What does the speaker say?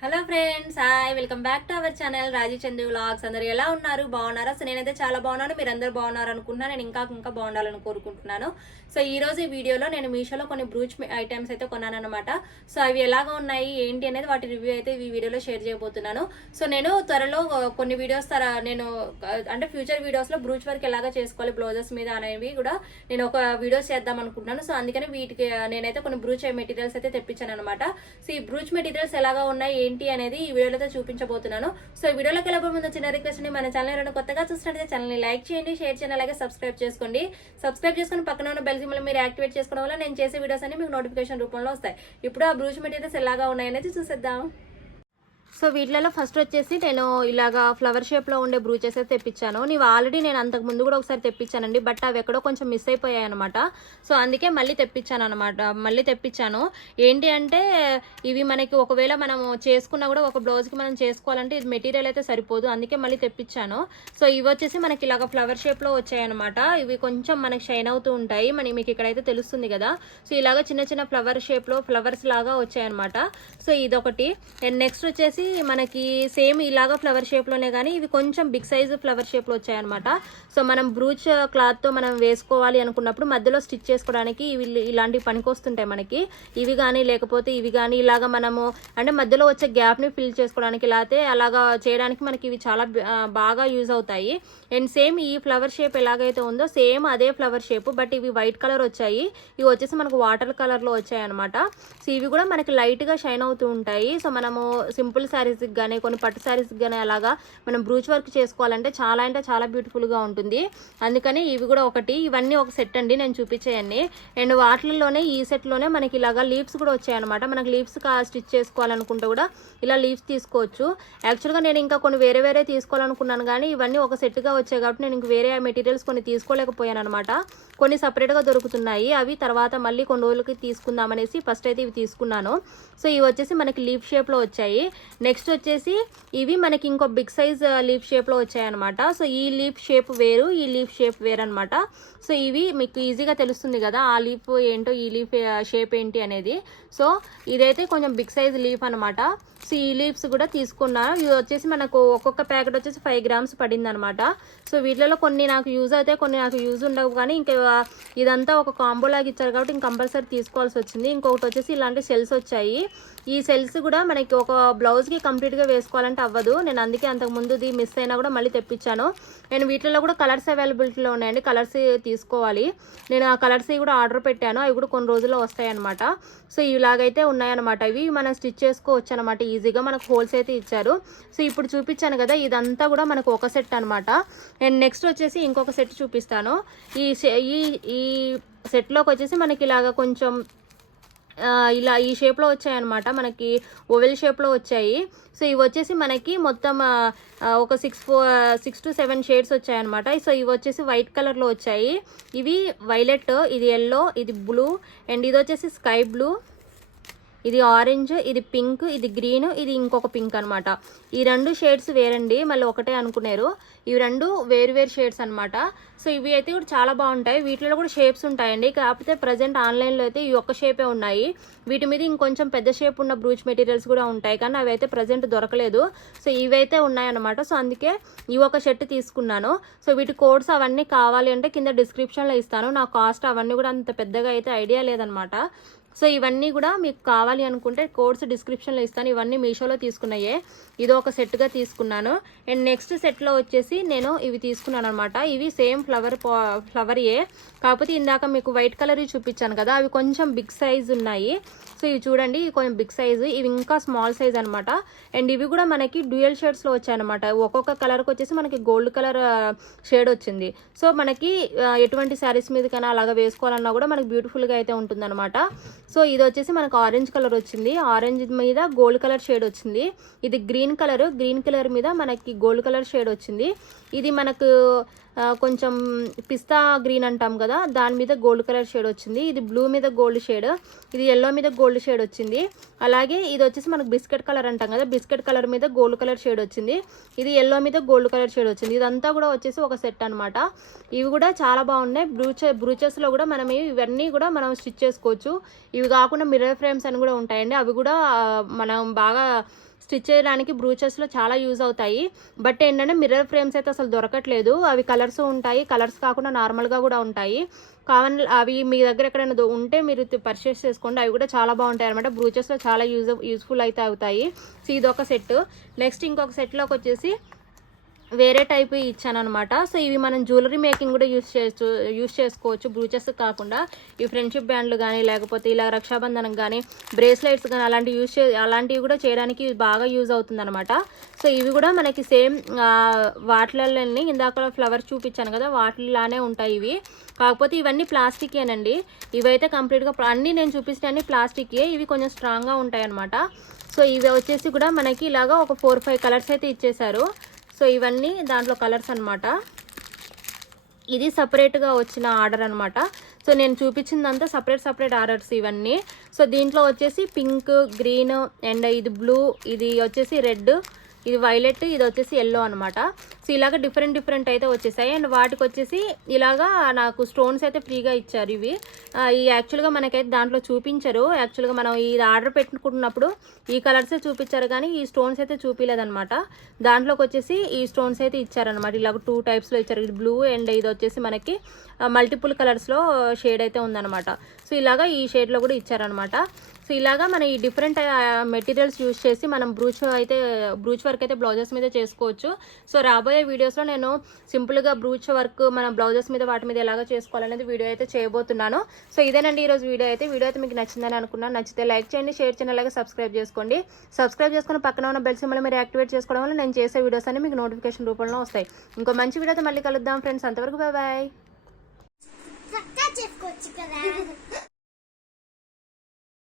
Hello friends hi welcome back to our channel Raji Chandra vlogs అందరు ఎలా ఉన్నారు? బాగున్నారా? సో నేనైతే చాలా బాగున్నాను. మీరు అందరు బాగున్నారు అనుకుంటున్నా నేను ఇంకా ఇంకా బాగుండాలని కోరుకుంటున్నాను. సో ఈ రోజు ఈ వీడియోలో నేను మీషోలో కొన్ని బ్రూచ్ ఐటమ్స్ అయితే కొన్నాను అనమాట సో అవి ఎలాగా ఉన్నాయి ఏంటి అనేది వాటి రివ్యూ అయితే ఈ వీడియోలో షేర్ చేయబోతున్నాను. సో నేను త్వరలో కొన్ని వీడియోస్ తర నేను అంటే ఫ్యూచర్ వీడియోస్లో బ్రూచ్ వర్క్ ఎలాగ చేసుకోవాలి బ్లౌజెస్ మీద అనేవి కూడా నేను ఒక వీడియోస్ చేద్దాం అనుకుంటున్నాను. సో అందుకని వీటికి నేనైతే కొన్ని బ్రూచ్ మెటీరియల్స్ అయితే తెప్పించాను అనమాట సో ఈ బ్రూచ్ మెటీరియల్స్ ఎలాగా ఉన్నాయి ఏంటి అనేది ఈ వీడియోలో చూపించబోతున్నాను. సో ఈ వీడియోలోకి వెళ్ళబోయే ముందు చిన్న రిక్వెస్ట్ అండి మన ఛానల్ ఎవరైనా కొత్తగా చూసినట్లయితే ఛానల్ని లైక్ చేయండి షేర్ చేయండి అలాగే సబ్స్క్రైబ్ చేసుకోండి. సబ్స్క్రైబ్ చేసుకుని పక్కన ఉన్న బెల్ సింబల్ మీరు యాక్టివేట్ చేసుకోవడం వల్ల నేను చేసే వీడియోస్ అన్ని మీకు నోటిఫికేషన్ రూపంలో వస్తాయి. ఇప్పుడు ఆ బ్రూష్ మెటీరియల్స్ ఎలాగా ఉన్నాయనేది చూసేద్దాం. సో వీటిలలో ఫస్ట్ వచ్చేసి నేను ఇలాగా ఫ్లవర్ షేప్లో ఉండే బ్రూచెస్ అయితే తెప్పించాను. నీవు ఆల్రెడీ నేను అంతకు ముందు కూడా ఒకసారి తెప్పించానండి బట్ అవి ఎక్కడో కొంచెం మిస్ అయిపోయాయి అనమాట సో అందుకే మళ్ళీ తెప్పించాను అనమాట మళ్ళీ తెప్పించాను. ఏంటి అంటే ఇవి మనకి ఒకవేళ మనం చేసుకున్నా కూడా ఒక బ్లౌజ్కి మనం చేసుకోవాలంటే ఇది మెటీరియల్ అయితే సరిపోదు అందుకే మళ్ళీ తెప్పించాను. సో ఇవి వచ్చేసి మనకి ఇలాగ ఫ్లవర్ షేప్లో వచ్చాయన్నమాట. ఇవి కొంచెం మనకి షైన్ అవుతూ ఉంటాయి మన మీకు ఇక్కడైతే తెలుస్తుంది కదా. సో ఇలాగ చిన్న చిన్న ఫ్లవర్ షేప్లో ఫ్లవర్స్ లాగా వచ్చాయన్నమాట. సో ఇదొకటి. అండ్ నెక్స్ట్ వచ్చేసి మనకి సేమ్ ఇలాగ ఫ్లవర్ షేప్లోనే కానీ ఇవి కొంచెం బిగ్ సైజ్ ఫ్లవర్ షేప్లో వచ్చాయన్నమాట. సో మనం బ్రూచ్ క్లాత్తో మనం వేసుకోవాలి అనుకున్నప్పుడు మధ్యలో స్టిచ్ చేసుకోవడానికి ఇవి ఇలాంటివి పనికొస్తుంటాయి మనకి. ఇవి కానీ లేకపోతే ఇవి కానీ ఇలాగ మనము అంటే మధ్యలో వచ్చే గ్యాప్ని ఫిల్ చేసుకోవడానికి లేకపోతే అలాగా చేయడానికి మనకి ఇవి చాలా బాగా యూజ్ అవుతాయి. అండ్ సేమ్ ఈ ఫ్లవర్ షేప్ ఎలాగైతే ఉందో సేమ్ అదే ఫ్లవర్ షేప్ బట్ ఇవి వైట్ కలర్ వచ్చాయి. ఇవి వచ్చేసి మనకు వాటర్ కలర్లో వచ్చాయి అనమాట సో ఇవి కూడా మనకి లైట్గా షైన్ అవుతూ ఉంటాయి. సో మనము సింపుల్ శారీస్కి కానీ కొన్ని పట్టు శారీస్కి కానీ అలాగా మనం బ్రూచ్ వర్క్ చేసుకోవాలంటే చాలా అంటే చాలా బ్యూటిఫుల్గా ఉంటుంది. అందుకని ఇవి కూడా ఒకటి. ఇవన్నీ ఒక సెట్ అండి నేను చూపించేయండి అండ్ వాటిల్లోనే ఈ సెట్లోనే మనకి ఇలాగా లీవ్స్ కూడా వచ్చాయి అనమాట మనకి లీవ్స్ స్టిచ్ చేసుకోవాలనుకుంటే కూడా ఇలా లీవ్స్ తీసుకోవచ్చు. యాక్చువల్గా నేను ఇంకా కొన్ని వేరే వేరే తీసుకోవాలనుకున్నాను కానీ ఇవన్నీ ఒక సెట్గా వచ్చాయి కాబట్టి నేను ఇంక వేరే మెటీరియల్స్ కొన్ని తీసుకోలేకపోయాను అనమాట కొన్ని సపరేట్గా దొరుకుతున్నాయి. అవి తర్వాత మళ్ళీ కొన్ని రోజులకి తీసుకుందామనేసి ఫస్ట్ అయితే ఇవి తీసుకున్నాను. సో ఇవి వచ్చేసి మనకి లీఫ్ షేప్లో వచ్చాయి. నెక్స్ట్ వచ్చేసి ఇవి మనకి ఇంకో బిగ్ సైజ్ లీఫ్ షేప్లో వచ్చాయి అనమాట సో ఈ లీఫ్ షేప్ వేరు ఈ లీఫ్ షేప్ వేరు అనమాట సో ఇవి మీకు ఈజీగా తెలుస్తుంది కదా ఆ లీఫ్ ఏంటో ఈ లీఫ్ షేప్ uh, ఏంటి అనేది. సో ఇదైతే కొంచెం బిగ్ సైజ్ లీఫ్ అనమాట సో ఈ లీవ్స్ కూడా తీసుకున్నాను. ఇవి వచ్చేసి మనకు ఒక్కొక్క ప్యాకెట్ వచ్చేసి ఫైవ్ గ్రామ్స్ పడింది అనమాట సో వీటిలో కొన్ని నాకు యూజ్ అవుతాయి కొన్ని నాకు యూజ్ ఉండవు. కానీ ఇంకా uh, ఇదంతా ఒక కాంబో లాగా ఇచ్చారు కాబట్టి ఇంక కంపల్సరీ తీసుకోవాల్సి వచ్చింది. ఇంకొకటి వచ్చేసి ఇలాంటి సెల్స్ వచ్చాయి. ఈ సెల్స్ కూడా మనకి ఒక బ్లౌజ్ బ్లౌజ్కి కంప్లీట్గా వేసుకోవాలంటే అవ్వదు. నేను అందుకే అంతకుముందుది మిస్ అయినా కూడా మళ్ళీ తెప్పించాను. నేను వీటిలో కూడా కలర్స్ అవైలబిలిటీలో ఉన్నాయండి. కలర్స్ తీసుకోవాలి. నేను ఆ కలర్స్ కూడా ఆర్డర్ పెట్టాను. అవి కూడా కొన్ని రోజుల్లో వస్తాయి అనమాట సో ఇలాగైతే ఉన్నాయన్నమాట. ఇవి మనం స్టిచ్ చేసుకోవచ్చు అనమాట ఈజీగా మనకు హోల్స్ అయితే ఇచ్చారు. సో ఇప్పుడు చూపించాను కదా ఇదంతా కూడా మనకు ఒక సెట్ అనమాట అండ్ నెక్స్ట్ వచ్చేసి ఇంకొక సెట్ చూపిస్తాను. ఈ సె- ఈ ఈ సెట్లోకి వచ్చేసి మనకి ఇలాగ కొంచెం ఇలా ఈ షేప్లో వచ్చాయి అనమాట మనకి ఓవెల్ షేప్లో వచ్చాయి. సో ఇవి వచ్చేసి మనకి మొత్తం ఒక six four six two seven shades వచ్చాయి అనమాట సో ఇవి వచ్చేసి వైట్ కలర్లో వచ్చాయి. ఇవి వైలెట్ ఇది ఎల్లో ఇది బ్లూ అండ్ ఇది వచ్చేసి స్కై బ్లూ ఇది ఆరెంజ్ ఇది పింక్ ఇది గ్రీన్ ఇది ఇంకొక పింక్ అనమాట ఈ రెండు షేడ్స్ వేరండి మళ్ళీ ఒకటే అనుకున్నారు. ఇవి రెండు వేరు వేరు షేడ్స్ అనమాట సో ఇవి అయితే కూడా చాలా బాగుంటాయి. వీటిలో కూడా షేప్స్ ఉంటాయండి. కాకపోతే ప్రజెంట్ ఆన్లైన్లో అయితే ఈ ఒక్క షేపే ఉన్నాయి. వీటి మీద ఇంకొంచెం పెద్ద షేప్ ఉన్న బ్రూచ్ మెటీరియల్స్ కూడా ఉంటాయి. కానీ అవి అయితే ప్రజెంట్ దొరకలేదు. సో ఇవైతే ఉన్నాయన్నమాట. సో అందుకే ఈ ఒక షర్ట్ తీసుకున్నాను. సో వీటి కోడ్స్ అవన్నీ కావాలి అంటే కింద డిస్క్రిప్షన్లో ఇస్తాను. నా కాస్ట్ అవన్నీ కూడా అంత పెద్దగా అయితే ఐడియా లేదనమాట సో ఇవన్నీ కూడా మీకు కావాలి అనుకుంటే కోడ్స్ డిస్క్రిప్షన్లో ఇస్తాను. ఇవన్నీ మీషోలో తీసుకున్నాయే. ఇది ఒక సెట్గా తీసుకున్నాను. అండ్ నెక్స్ట్ సెట్లో వచ్చేసి నేను ఇవి తీసుకున్నాను అనమాట ఇవి సేమ్ ఫ్లవర్ ఫ్లవర్. కాకపోతే ఇందాక మీకు వైట్ కలర్ చూపించాను కదా అవి కొంచెం బిగ్ సైజ్ ఉన్నాయి. సో ఇవి చూడండి ఇవి కొంచెం బిగ్ సైజు. ఇవి ఇంకా స్మాల్ సైజ్ అనమాట అండ్ ఇవి కూడా మనకి డ్యూయల్ షేడ్స్లో వచ్చాయన్నమాట. ఒక్కొక్క కలర్కి వచ్చేసి మనకి గోల్డ్ కలర్ షేడ్ వచ్చింది. సో మనకి ఎటువంటి శారీస్ మీదకైనా అలాగ వేసుకోవాలన్నా కూడా మనకి బ్యూటిఫుల్గా అయితే ఉంటుందన్నమాట. సో ఇది వచ్చేసి మనకు ఆరెంజ్ కలర్ వచ్చింది. ఆరెంజ్ మీద గోల్డ్ కలర్ షేడ్ వచ్చింది. ఇది గ్రీన్ కలర్. గ్రీన్ కలర్ మీద మనకి గోల్డ్ కలర్ షేడ్ వచ్చింది. ఇది మనకు కొంచెం పిస్తా గ్రీన్ అంటాం కదా దాని మీద గోల్డ్ కలర్ షేడ్ వచ్చింది. ఇది బ్లూ మీద గోల్డ్ షేడ్ ఇది ఎల్లో మీద గోల్డ్ షేడ్ వచ్చింది. అలాగే ఇది వచ్చేసి మనకు బిస్కెట్ కలర్ అంటాం కదా బిస్కెట్ కలర్ మీద గోల్డ్ కలర్ షేడ్ వచ్చింది. ఇది ఎల్లో మీద గోల్డ్ కలర్ షేడ్ వచ్చింది. ఇదంతా కూడా వచ్చేసి ఒక సెట్ అనమాట ఇవి కూడా చాలా బాగున్నాయి. బ్రూచ బ్రూచెస్లో కూడా మనం ఇవన్నీ కూడా మనం స్టిచ్ చేసుకోవచ్చు. ఇవి కాకుండా మిర్రర్ ఫ్రేమ్స్ అని కూడా ఉంటాయండి. అవి కూడా మనం బాగా స్టిచ్ చేయడానికి బ్రూచెస్లో చాలా యూజ్ అవుతాయి. బట్ ఏంటంటే మిర్రర్ ఫ్రేమ్స్ అయితే అసలు దొరకట్లేదు. అవి కలర్స్ ఉంటాయి. కలర్స్ కాకుండా నార్మల్గా కూడా ఉంటాయి. కావాలి అవి మీ దగ్గర ఎక్కడైనా ఉంటే మీరు పర్చేస్ చేసుకోండి. అవి కూడా చాలా బాగుంటాయి అనమాట బ్రూచెస్లో చాలా యూజ్ యూస్ఫుల్ అయితే అవుతాయి. సో ఇది ఒక సెట్ నెక్స్ట్ ఇంకొక సెట్లోకి వచ్చేసి వేరే టైప్ ఇచ్చాను అనమాట సో ఇవి మనం జ్యువెలరీ మేకింగ్ కూడా యూస్ చేయొచ్చు యూస్ చేసుకోవచ్చు. బ్రూచెస్ కాకుండా ఈ ఫ్రెండ్షిప్ బ్యాండ్లు కానీ లేకపోతే ఇలా రక్షాబంధనం కానీ బ్రేస్లెట్స్ కానీ అలాంటివి యూస్ చే అలాంటివి కూడా చేయడానికి బాగా యూజ్ అవుతుంది అనమాట సో ఇవి కూడా మనకి సేమ్ వాటిలలోని ఇందాక ఫ్లవర్స్ చూపించాను కదా వాటిలానే ఉంటాయి ఇవి. కాకపోతే ఇవన్నీ ప్లాస్టికేనండి ఇవైతే కంప్లీట్గా అన్నీ నేను చూపిస్తే అన్ని ప్లాస్టికే ఇవి కొంచెం స్ట్రాంగ్గా ఉంటాయి అనమాట సో ఇవి వచ్చేసి కూడా మనకి ఇలాగా ఒక ఫోర్ ఫైవ్ కలర్స్ అయితే ఇచ్చేసారు సో ఇవన్నీ దాంట్లో కలర్స్ అనమాట ఇది సపరేట్గా వచ్చిన ఆర్డర్ అనమాట సో నేను చూపించిందంతా సపరేట్ సపరేట్ ఆర్డర్స్ ఇవన్నీ. సో దీంట్లో వచ్చేసి పింక్ గ్రీన్ అండ్ ఇది బ్లూ ఇది వచ్చేసి రెడ్ ఇది వైలెట్ ఇది వచ్చేసి ఎల్లో అనమాట సో ఇలాగ డిఫరెంట్ డిఫరెంట్ అయితే వచ్చేసాయి. అండ్ వాటికి వచ్చేసి ఇలాగా నాకు స్టోన్స్ అయితే ఫ్రీగా ఇచ్చారు ఇవి. ఈ యాక్చువల్గా మనకైతే దాంట్లో చూపించరు. యాక్చువల్గా మనం ఇది ఆర్డర్ పెట్టుకుంటున్నప్పుడు ఈ కలర్సే చూపించారు కానీ ఈ స్టోన్స్ అయితే చూపించలేదన్నమాట దాంట్లోకి వచ్చేసి ఈ స్టోన్స్ అయితే ఇచ్చారనమాట ఇలాగ టూ టైప్స్లో ఇచ్చారు. ఇది బ్లూ అండ్ ఇది వచ్చేసి మనకి మల్టిపుల్ కలర్స్లో షేడ్ అయితే ఉందన్నమాట. సో ఇలాగా ఈ షేడ్లో కూడా ఇచ్చారనమాట సో ఇలాగా మన ఈ డిఫరెంట్ మెటీరియల్స్ యూస్ చేసి మనం బ్రూచ్ అయితే బ్రూచ్ వర్క్ అయితే బ్లౌజెస్ మీద చేసుకోవచ్చు. సో రాబోయే వీడియోస్లో నేను సింపుల్గా బ్రూచ్ వర్క్ మన బ్లౌజెస్ మీద వాటి మీద ఎలాగ చేసుకోవాలనేది వీడియో అయితే చేయబోతున్నాను. సో ఇదేనండి ఈరోజు వీడియో అయితే. వీడియో అయితే మీకు నచ్చిందని అనుకున్నాను. నచ్చితే లైక్ చేయండి షేర్ చేయండి అలాగే సబ్స్క్రైబ్ చేసుకోండి. సబ్స్క్రైబ్ చేసుకుని పక్కన ఉన్న బెల్ సింబల్ మీరు యాక్టివేట్ చేసుకోవడం వల్ల నేను చేసే వీడియోస్ అన్ని మీకు నోటిఫికేషన్ రూపంలో వస్తాయి. ఇంకో మంచి వీడియోతో మళ్ళీ కలుద్దాం ఫ్రెండ్స్. అంతవరకు బాయ్ బాయ్ చేసుకోవచ్చు కదా